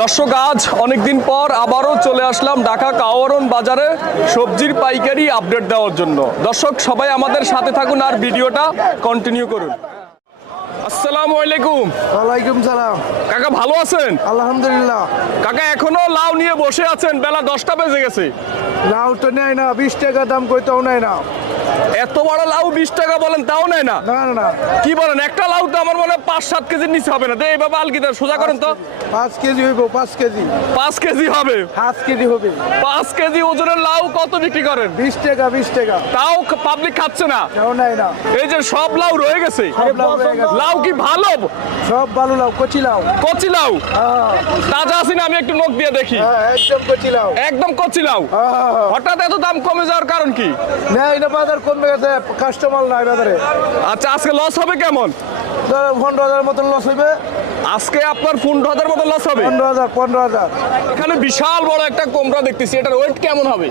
দর্শক আজ অনেকদিন পর আবারও চলে আসলাম ঢাকা কাওয়ারন বাজারে সবজির পাইকারি আপডেট দেওয়ার জন্য। দর্শক সবাই আমাদের সাথে থাকুন আর ভিডিওটা কন্টিনিউ করুন। আসসালামু আলাইকুম। ওয়ালাইকুম সালাম। কাকা ভালো আছেন? আলহামদুলিল্লাহ। লাউ নিয়ে বসে আছেন বেলা দশটা বেজে গেছে। লাউ তো নেয় না বিশ টাকা দাম কইতেও নেয় না। এত বড় লাউ বিশ টাকা বলেন তাও নেয় না? না না না। কি বলেন একটা লাউ তো আমার মনে হয় পাঁচ সাত কেজির নিচে হবে না? তো এইভাবে আলগিতে সোজা করেন তো। পাঁচ কেজি হইব পাঁচ কেজি। পাঁচ কেজি হবে। পাঁচ কেজি হবে। পাঁচ কেজি ওজনের লাউ কত বিক্রি করেন? বিশ টাকা বিশ টাকা। তাও পাবলিক খাচ্ছে না। তাও নেয় না। এই যে সব লাউ রয়ে গেছে। সব লাউ রয়ে গেছে। লাউ কি ভালো? সব ভালো লাউ কচি লাউ। কচি লাউ। হ্যাঁ, তাজা আছি না আমি একটু নখ দিয়ে দেখি। হ্যাঁ, একদম কচি একদম কচি লাউ হ্যাঁ, হ্যাঁ। হঠাৎ এত দাম কমে যাওয়ার কারণ কি? না বাজার কমে গেছে কাস্টমার নাই বাজারে। আচ্ছা আজকে লস হবে কেমন? পনেরো হাজার মতন লস হইবে। আজকে আপনার পনেরো হাজার মতো লস হবে। পনেরো হাজার পনেরো হাজার। এখানে বিশাল বড় একটা কোমরা দেখতেছি এটার ওয়েট কেমন হবে?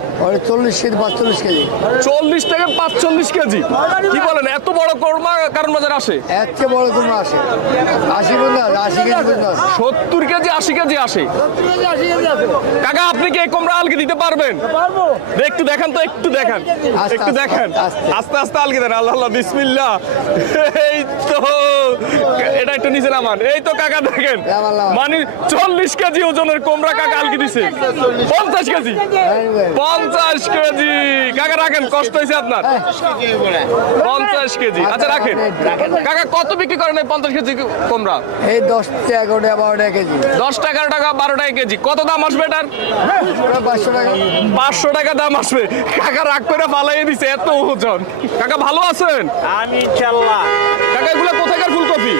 চল্লিশ কেজি পাঁচচল্লিশ কেজি। চল্লিশ থেকে পাঁচচল্লিশ কেজি? কি বলেন এত বড় কোরমা কারণ বাজার আসে? চেয়ে বড় তোমার আসে। আশি পঞ্চাশ আশি কেজি সত্তর কেজি আশি কেজি আসে। কাকা আপনি কি এই কোমরা আলগে দিতে পারবেন? একটু দেখান তো একটু দেখান। একটু দেখান। আস্তে। আস্তে আলগে দেন আল্লাহ আল্লাহ বিসমিল্লাহ। এই তো এটা একটু নিচে নামান। এই তো কাকা দেখেন। মানে চল্লিশ কেজি ওজনের কোমরা কাকা আলকি দিছে। পঞ্চাশ কেজি। পঞ্চাশ কেজি। কাকা রাখেন কষ্ট হয়েছে আপনার। পঞ্চাশ কেজি। আচ্ছা রাখেন। কাকা কত বিক্রি করেন এই পঞ্চাশ কেজি কোমরা? এই দশ টাকা এগারোটা বারোটা কেজি। দশ টাকা টাকা বারো টাকা কেজি। কত দাম আসবে এটার? পাঁচশো টাকা। পাঁচশো টাকা দাম আসবে। কাকা রাগ করে পালাই দিছে এত ওজন। কাকা ভালো আছেন? আমি ইনশাল্লাহ কাকা এগুলো কোথাকার ফুলকপি?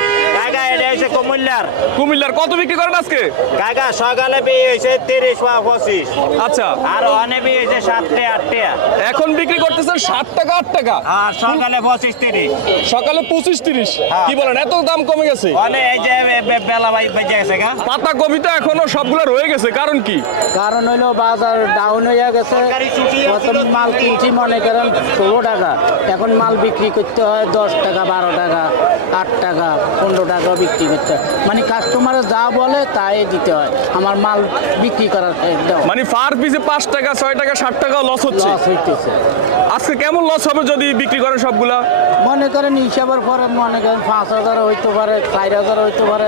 হয়েছে কুমিল্লার। কুমিল্লার কত বিক্রি করেন আজকে? কাকা সকালে বিয়ে হয়েছে তিরিশ বা পঁচিশ। আচ্ছা। আর অনে বিয়ে হয়েছে সাতটে আটটে। এখন বিক্রি করতেছেন ষাট টাকা আট টাকা। আর সকালে পঁচিশ তিরিশ। সকালে পঁচিশ তিরিশ। কি বলেন এত দাম কমে গেছে? অনে এই যে বেলা বাই বেজে গেছে গা। পাতা কবিতা এখনও সবগুলো রয়ে গেছে কারণ কি? কারণ হইল বাজার ডাউন হয়ে গেছে। সরকারি ছুটি প্রথম মাল কিনছি মনে করেন ষোলো টাকা। এখন মাল বিক্রি করতে হয় দশ টাকা বারো টাকা আট টাকা পনেরো টাকা বিক্রি হয় মানে কাস্টমারে যা বলে তাই দিতে হয়। আমার মাল বিক্রি করার মানে ফার পিসে পাঁচ টাকা ছয় টাকা ষাট টাকা লস হচ্ছে। লস হইতেছে। আজকে কেমন লস হবে যদি বিক্রি করেন সবগুলা? মনে করেন হিসাবের পরে মনে করেন পাঁচ হাজার হইতে পারে চার হাজার হইতে পারে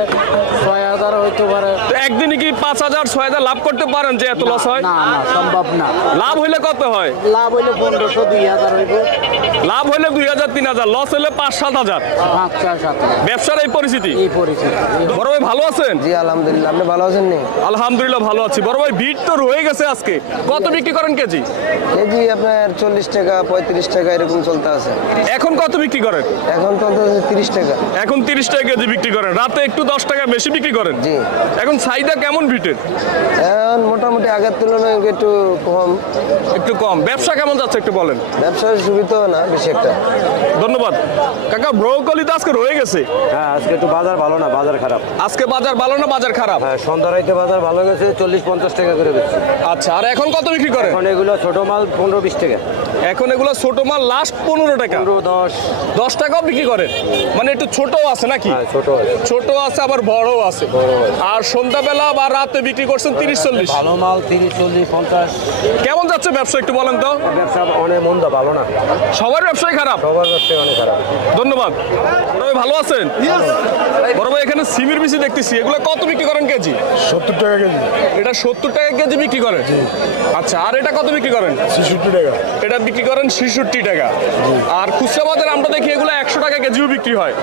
ছয় হাজার হইতে পারে। তো একদিনে কি পাঁচ হাজার ছয় হাজার লাভ করতে পারেন যে এত লস হয়? না না সম্ভব না। লাভ হইলে কত হয়? লাভ হইলে পনেরোশো দুই হাজার হইব। লাভ হলে দুই হাজার তিন হাজার লস হলে পাঁচ সাত হাজার। ব্যবসার এই পরিস্থিতি? এই পরিস্থিতি বড় ভাই ভালো আছেন? জি আলহামদুলিল্লাহ। আপনি ভালো আছেন নি? আলহামদুলিল্লাহ ভালো আছি। বড় ভাই ভিড় তো রয়ে গেছে আজকে। কত বিক্রি করেন কেজি? কেজি আপনার চল্লিশ টাকা পঁয়ত্রিশ টাকা এরকম চলতে আছে। এখন কত বিক্রি করেন? এখন চলতে আছে তিরিশ টাকা। এখন তিরিশ টাকা কেজি বিক্রি করেন। রাতে একটু দশ টাকা বেশি বিক্রি করেন? জি। এখন চাহিদা কেমন ভিটের এখন মোটামুটি আগের তুলনায় একটু কম। একটু কম। ব্যবসা কেমন যাচ্ছে একটু বলেন। ব্যবসার সুবিধাও না। বেশি একটা। ধন্যবাদ। কাকা ব্রোকলি তো আজকে রয়ে গেছে। হ্যাঁ আজকে তো বাজার ভালো না বাজার খারাপ। আজকে বাজার ভালো না বাজার খারাপ? হ্যাঁ সন্ধ্যা রাইতে বাজার ভালো গেছে চল্লিশ পঞ্চাশ টাকা করে বেশি আচ্ছা আর এখন কত বিক্রি করে এখন এগুলো ছোট মাল পনেরো বিশ টাকা। এখন এগুলো ছোট মাল লাস্ট পনেরো টাকা। দশ। দশ টাকাও বিক্রি করেন মানে একটু ছোট আছে নাকি? হ্যাঁ ছোট আছে। আবার বড়ও আছে। আর সন্ধ্যাবেলা বা রাতে বিক্রি করছেন তিরিশ চল্লিশ ভালো মাল তিরিশ চল্লিশ পঞ্চাশ। কেমন যাচ্ছে ব্যবসা একটু বলেন তো? ব্যবসা অনেক মন্দা ভালো না। সবার ব্যবসায় খারাপ? সবার ব্যবসা অনেক খারাপ। ধন্যবাদ। বড় ভালো আছেন? বড় ভাই এখানে সিমির বেশি দেখতেছি। এগুলো কত বিক্রি করেন কেজি? সত্তর টাকা কেজি। এটা সত্তর টাকা কেজি বিক্রি করেন? আচ্ছা আর এটা কত বিক্রি করেন? ছেষট্টি টাকা। এটা বিক্রি করেন ছেষট্টি টাকা। আর খুচরা বাজারে আমরা দেখি এগুলো একশো টাকা কেজিও বিক্রি হয়।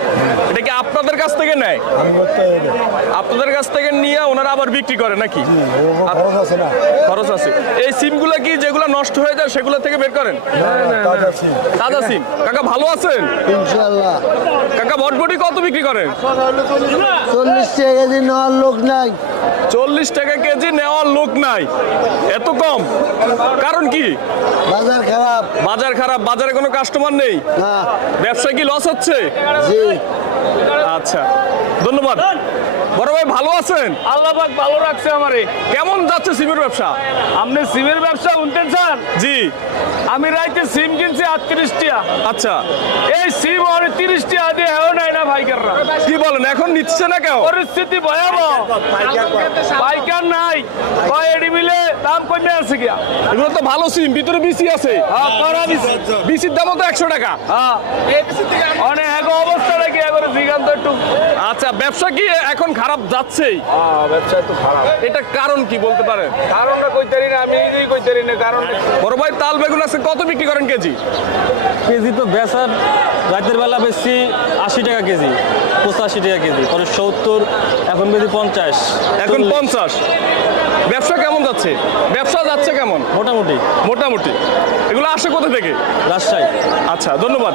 এটা কি আপনাদের কাছ থেকে নেয়? আপনাদের কাছ থেকে নিয়ে ওনারা আবার বিক্রি করে নাকি? খরচ আছে এই সিমগুলো কি যেগুলো নষ্ট হয়ে যায় সেগুলো থেকে বের করেন? তাজা সিম। কাকা ভালো আছেন? কাকা বটবটি কত বিক্রি করেন? চল্লিশ টাকা কেজি নেওয়ার লোক নাই। চল্লিশ টাকা কেজি নেওয়ার লোক নাই। এত কম। কারণ কি? বাজার খারাপ বাজার খারাপ বাজারে কোনো কাস্টমার নেই। ব্যবসায় ব্যবসা কি লস হচ্ছে? জি। আচ্ছা ধন্যবাদ। বড় ভাই ভালো আছেন? আল্লাহ পাক ভালো রাখছে আমারে। কেমন যাচ্ছে সিমের ব্যবসা? আপনি সিমের ব্যবসা স্যার? জি। আমি রাইতে সিম কিনছি আটত্রিশ টিয়া। আচ্ছা। এই সিম আর তিরিশ টিয়া দিয়ে হেও নাই না ভাইকাররা। কি বলেন এখন নিচ্ছে না কেউ? পরিস্থিতি ভয়াবহ। পাইকার নাই। এডি মিলে দাম কমে আছে গিয়া। এগুলো তো ভালো সিম ভিতরে বিসি আছে। হ্যাঁ, বিসির দামও তো একশো টাকা। হ্যাঁ। অনেক এক অবস্থা নাকি একবারে জিগান্ত একটু? আচ্ছা ব্যবসা কি এখন খারাপ যাচ্ছেই? ব্যবসা একটু খারাপ। এটা কারণ কি বলতে পারেন? কারণটা কইতারি না আমি নিজেই কইতারি না কারণ বড় ভাই তাল বেগুন আছে কত বিক্রি করেন কেজি? কেজি তো বেচার রাতের বেলা বেশি আশি টাকা কেজি পঁচাশি টাকা কেজি পরে সত্তর এখন বেশি পঞ্চাশ এখন পঞ্চাশ। ব্যবসা কেমন যাচ্ছে? ব্যবসা যাচ্ছে কেমন? মোটামুটি। মোটামুটি। এগুলো আসে কোথা থেকে? রাজশাহী। আচ্ছা ধন্যবাদ।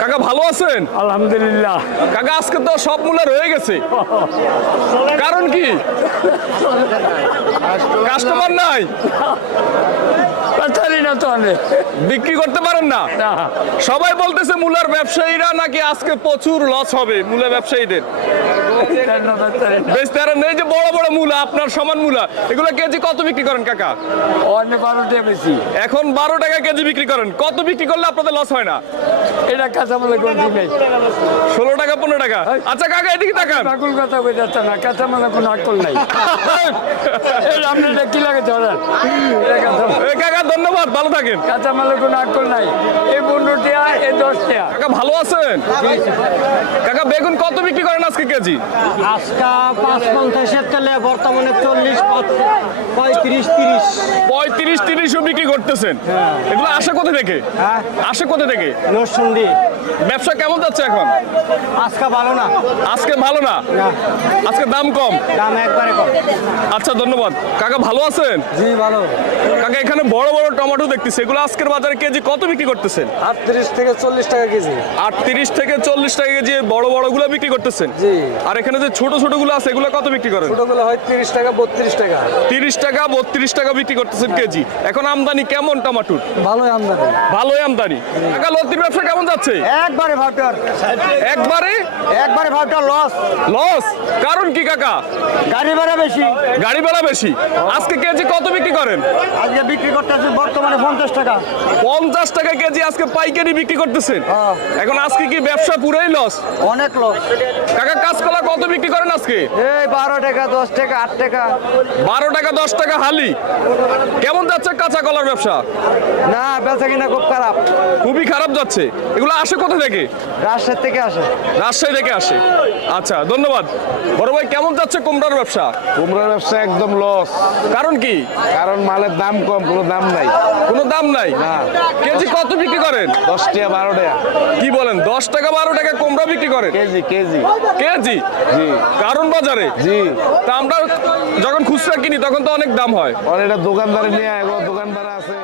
কাকা ভালো আছেন? আলহামদুলিল্লাহ। কাকা আজকে তো সব মূল্য রয়ে গেছে। কারণ কি? কাস্টমার নাই। পারি না তো আমি। বিক্রি করতে পারেন না? সবাই বলতেছে মূলার ব্যবসায়ীরা নাকি আজকে প্রচুর লস হবে মূলা ব্যবসায়ীদের। বেশ তারা এই যে বড় বড় মূলা আপনার সমান মূলা এগুলো কেজি কত বিক্রি করেন কাকা? বেশি এখন বারো টাকা কেজি বিক্রি করেন। কত বিক্রি করলে আপনাদের লস হয় না? এটা কাঁচামালের কোনো দিন নেই। ষোলো টাকা পনেরো টাকা। আচ্ছা কাকা এদিকে তাকান। আকুল কথা কই যাচ্ছে না কাঁচামালের কোনো আকল নাই। আপনি এটা কি লাগে ধরেন? কাঁচা- কাকা ধন্যবাদ ভালো থাকেন। কাঁচামালের কোনো আকল নাই। এই পনেরো টিয়া এই দশ টিয়া কাকা ভালো আছেন? কাকা বেগুন কত বিক্রি করেন আজকে কেজি? আজকা পাঁচ পঞ্চাশের তেলে বর্তমানে চল্লিশ পঁয়ত্রিশ তিরিশ। পঁয়ত্রিশ তিরিশও বিক্রি করতেছেন। এগুলো আসে কোথা থেকে? আসে কোথা থেকে? নরসুন্দি ব্যবসা কেমন যাচ্ছে এখন? আজকা ভালো না। আজকে ভালো না? আজকে দাম কম? দাম একবারে কম। আচ্ছা ধন্যবাদ। কাকা ভালো আছেন? জি ভালো। কাকা এখানে বড় বড় টমেটো দেখতেছি। এগুলো আজকের বাজারে কেজি কত বিক্রি করতেছেন? আটত্রিশ থেকে চল্লিশ টাকা কেজি। আটত্রিশ থেকে চল্লিশ টাকা কেজি বড় বড়গুলো বিক্রি করতেছেন? জি। আর এখানে যে ছোট ছোটগুলো আছে এগুলো কত বিক্রি করেন? ছোটগুলো হয় তিরিশ টাকা বত্রিশ টাকা। তিরিশ টাকা বত্রিশ টাকা বিক্রি করতেছেন কেজি। এখন আমদানি কেমন টমাটোর? ভালোই আমদানি। ভালোই আমদানি। কাকা লতির ব্যবসা কেমন যাচ্ছে? একবারে ভাবটার একবারে? একবারে ভাবটার লস লস কারণ কি কাকা? গাড়ি ভাড়া বেশি। গাড়ি ভাড়া বেশি। আজকে কেজি কত বিক্রি করেন? আজকে বিক্রি করতেছে বর্তমানে পঞ্চাশ টাকা। পঞ্চাশ টাকা কেজি আজকে পাইকারি বিক্রি করতেছেন? হ্যাঁ। এখন আজকে কি ব্যবসা পুরোই লস অনেক লস কাকা কাঁচকলা কত বিক্রি করেন আজকে? এই বারো টাকা দশ টাকা আট টাকা। বারো টাকা দশ টাকা হালি। কেমন যাচ্ছে কাঁচা কলার ব্যবসা? না বেচা কিনা খুব খারাপ। খুবই খারাপ যাচ্ছে। এগুলো আসে কোথা থেকে? রাজশাহী থেকে আসে। রাজশাহী থেকে আসে। আচ্ছা ধন্যবাদ। বড় ভাই কেমন যাচ্ছে কুমড়ার ব্যবসা? কুমড়োর ব্যবসা একদম লস কারণ কি? কারণ মালের দাম কম কোনো দাম নাই। কোনো দাম নাই? কেজি কত বিক্রি করেন? দশ টাকা বারো টাকা। কি বলেন দশ টাকা বারো টাকা কুমড়া বিক্রি করেন? Kg kg. কেজি? জি। কারণ বাজারে? জি। তা আমরা যখন খুচরা কিনি তখন তো অনেক দাম হয়। আর এটা দোকানদারে নিয়ে দোকানদার আছে।